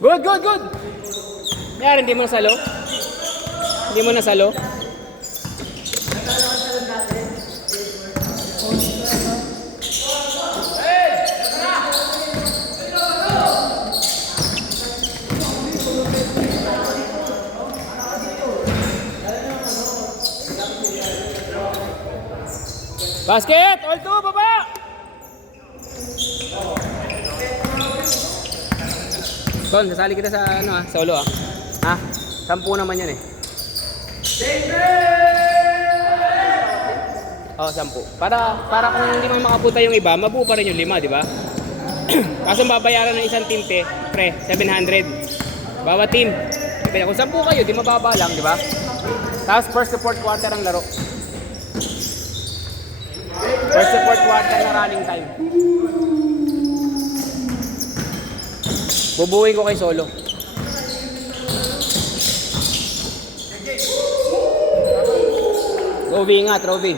Good, good, good. Mayroon, hindi mo nasalo? Hindi mo nasalo? Basket! All two, baba! Ton, sasali kita sa ano solo Ha? 10 naman yan eh. Oh, 10. Para kung hindi man makapunta yung iba, mabuo pa rin yung 5, di ba? Kaso babayaran ng isang team pre, 700. Bawat team. Kaya kung 10 kayo, di mababa lang, di ba? Tapos first to fourth quarter ang laro. First to fourth quarter na running time. Bubuhin ko kay solo. Roby nga, Roby.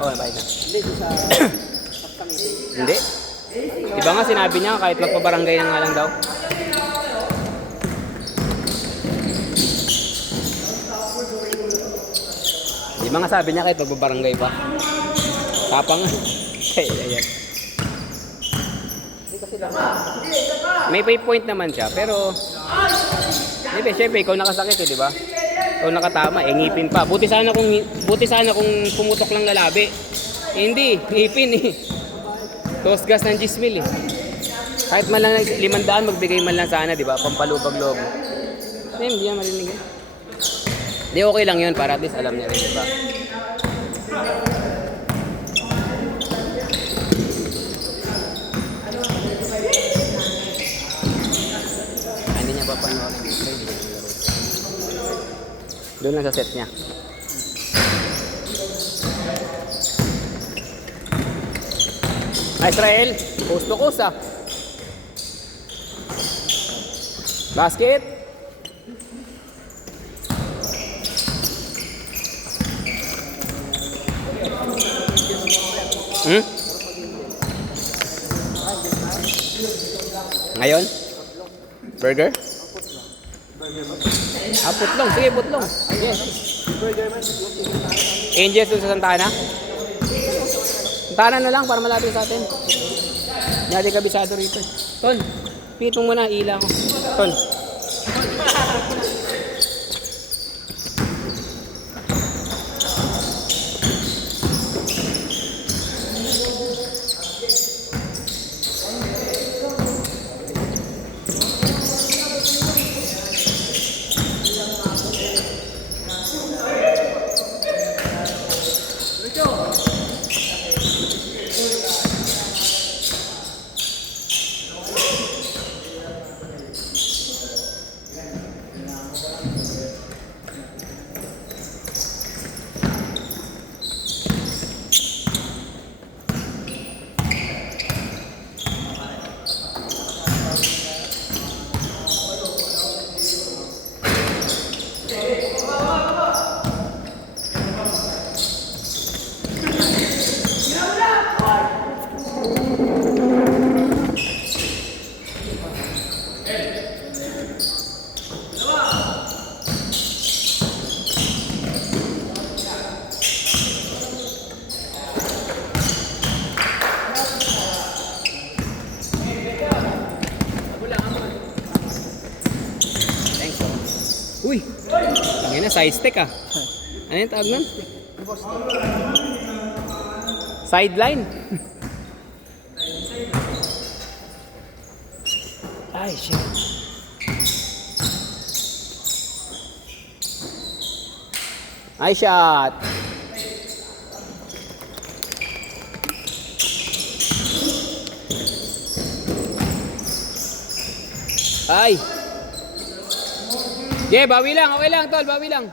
Oh, bye na. Hindi. Diba nga sinabi niya kahit magpabarangay na nga lang daw. Diba nga sabi niya kahit magpabarangay pa. Tapang. Ayan. May point naman siya, pero hindi, syempre ikaw nakasakit di ba? Ikaw nakatama, ngipin pa. Buti sana kung pumutok lang lalabi. Hindi, ngipin eh. Tos gas ng 10,000 eh. Kahit man lang 500, magbigay man lang sana, di ba? Pampalubag-loob. Hindi yan marinig eh. Di okay lang yun para at least alam niya rin, di ba? Doon lang sa set niya. Israel, coast to coast Basket. Ngayon? Burger? Putlong. Sige, putlong. Yes. Angels dun sa Santana? Santana na lang para malapit sa atin. Hindi kabisado rito. Ton, pitong mo na, ila ko. Ton. Uy! Ang ina, side stick Ano yung tawag nun? Sideline. Ay, shit. Ay, shot. Ay. Yeah, bawi lang. Okay lang, tol. Bawi lang.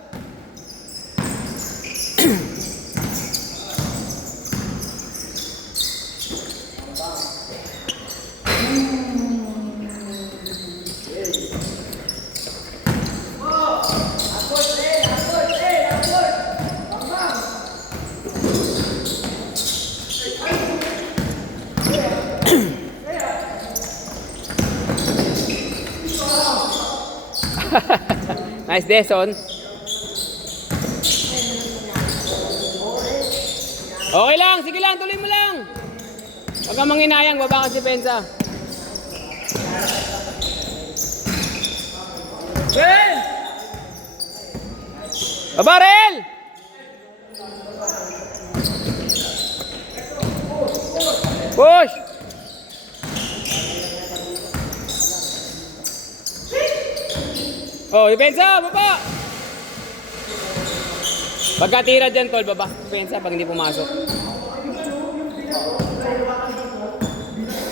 Nice, Deson. Okay lang, sige lang, tuloy mo lang. Huwag kang manginayang, baba ka si Pensa. Rel! Baba, Rel! Push! Oh, Pensa, baba! Pagkatira dyan, tol, baba. Pensa pag hindi pumasok.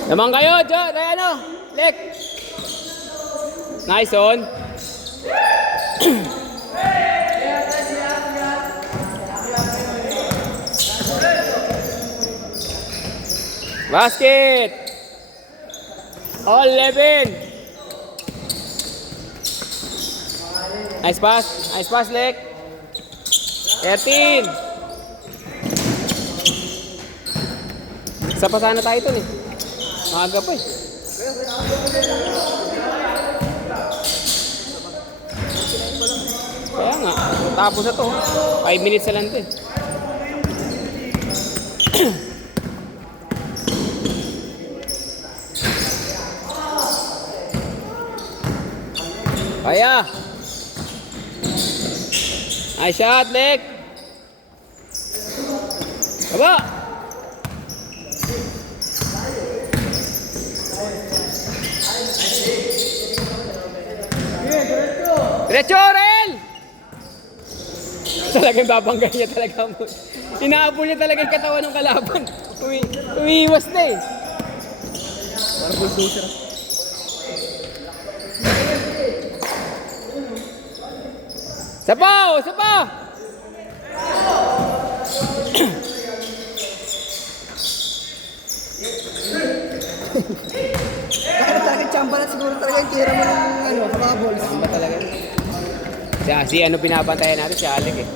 Naman kayo, Joe. Ano? Lek. Nice on. Basket. All 11. Nice pass. Nice pass, Lek. 13. Isa pa sana tayo dun eh. Maaga pa eh. Kaya nga, tapos na to. 5 minutes na lang to eh. Kaya. Nice shot, Lek. Baba. Diretso, Rel! Talagang babangga niya talaga mo. Inaabol niya talaga yung katawan ng kalaban. Umiiwas na eh. Parang bulldozer. Sapaw! Sapaw! Talagang chamba na siguro talaga yung tira mo ng sa mga balls. Saan ba talaga? Si ano pinabantayan natin? Si Alec eh.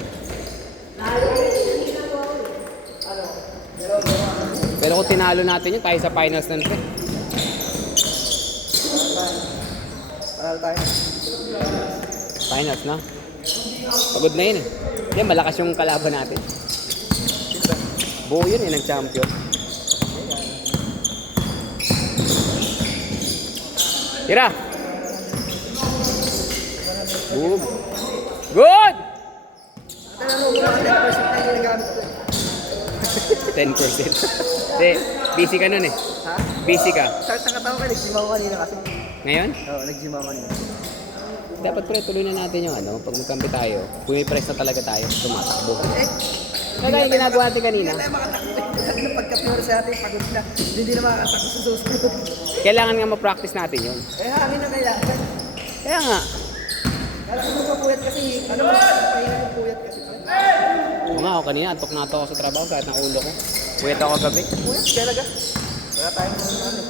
Pero kung tinalo natin yun, tayo sa finals ng 3. Panalo tayo. Finals na. Pagod na yun eh. Hindi, malakas yung kalaban natin. Buo yun eh, nag-champion. Tira! Boom! Good! Tanong mo mga 10% na yung ginagamit ko. 10%. Hindi, busy ka nun eh. Ha? Busy ka. Start ng katawan ka, nag-gym ako kanina kasi. Ngayon? Oo, nag-gym ako kanina. Dapat pre, tuloy na natin yung ano, pag magkampi tayo, pumipress na talaga tayo, tumatakbo. Kaya yung ginagawa natin kanina. Hindi na tayo makatakbo. Pagka-pure sa atin, pagod na. Hindi na makakatakbo sa susunod. Kailangan nga ma-practice natin yun. Eh, hangin na kailangan. Kaya nga. Kala ko magpapuyat kasi, ano mas kailangan yung puyat kasi. Oo nga, ako kanina, antok na ako sa trabaho kahit ng ulo ko. Puyat ako gabi. Puyat, talaga. Wala tayong ano,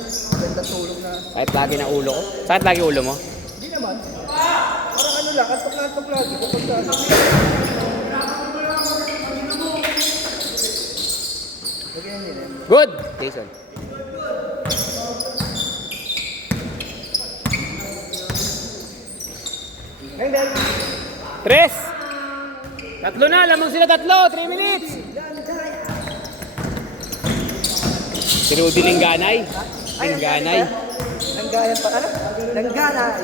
ganda tulog na. Kahit lagi na ulo ko. Sakit lagi ulo mo? Hindi naman. Parang ano lang, antok lagi. Kapag ano. Lagyan nyo rin. Good! Jason. Ngayon, 3! Tatlo na, lamang sila tatlo, 3 minutes! Si Rudy Lingganay. Lingganay. Langgaya pa, ano? Langgana.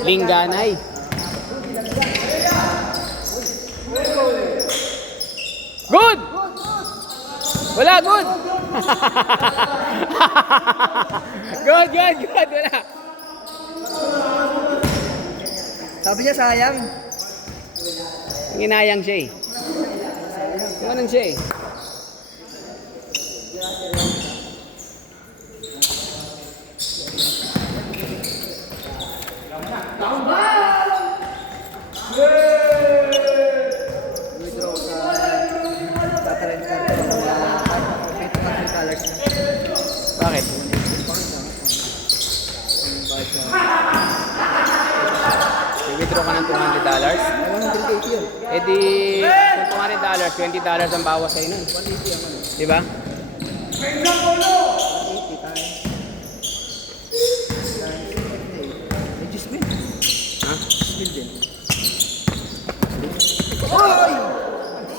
Lingganay. Good! Wala, good! Good. Wala. Sabi niya sayang. Ginayang siya eh. Ganun siya eh. Withdraw sa tatalent ka rin sa mga colors na. Bakit? I-withdraw ka ng $200. Ay, 180 yun. Eh di, kung $200, $20 ang bawas sa'yo nun. 180 ang ano. Diba? 180 times. May juice mo yun. Ha? Smith din. Oy!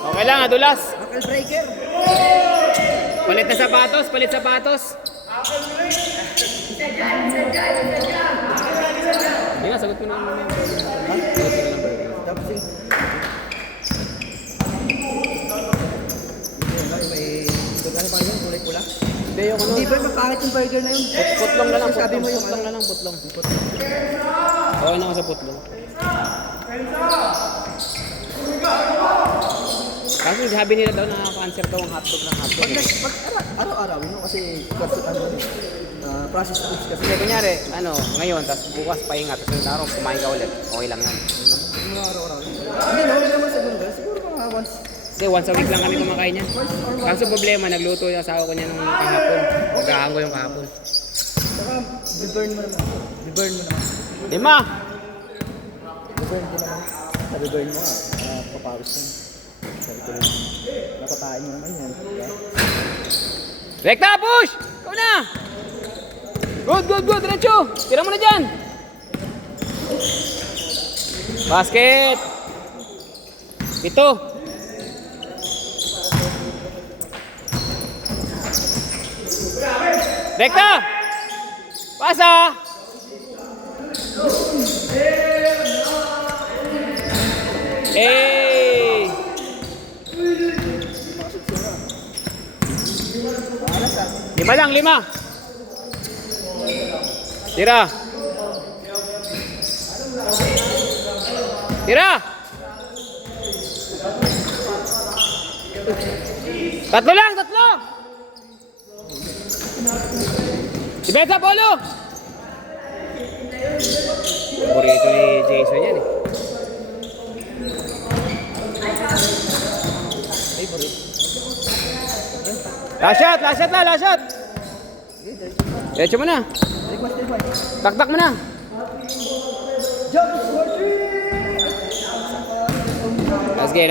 Okay lang, adulas. Knuckle breaker. Palit na sapatos, palit sapatos. Hindi nga, sagot ko na naman. Tapos yung... May... Ano pa yun? Kulay pula? Hindi, yung ano. Hindi ba mapangit yung burger na yun? Putlong na lang, Sabi mo yung putlong na lang, putlong. Okay na ako sa putlong. Kasi sabi nila daw nakaka-cancer daw ang hotdog ng hotdog. Pag araw-araw, no? Kasi processed foods kasi. Kasi kunyari, ano, ngayon, tapos bukas pahinga, tapos yung araw kumain ka ulit. Okay lang yan. Mga araw-araw. Hindi no, hindi naman sa lungga. Siguro mga once. Hindi, once a week lang kami kumakain yan. Kaso problema, nagluto yung asawa ko niya nung kahapon. Nagkahango yung kahapon. Saka, be-burn mo naman. Be-burn mo naman. 5! Be-burn mo naman. Be-burn mo papawis mo. Sabi ko rin. Napatain mo naman yan. Diba? Rekta, push! Ikaw na! Good, good, good, diretso! Tira mo na dyan! Basket! 7! Rekta! Pasa! Eh! Lima lang, 5! Tira! Tira! 3 lang, 3! Ibeta, Polo! Paborito ni Jason yan eh. Last shot, last shot na, last shot! Diretso mo na. Taktak mo na. Jump for 3! Let's get it.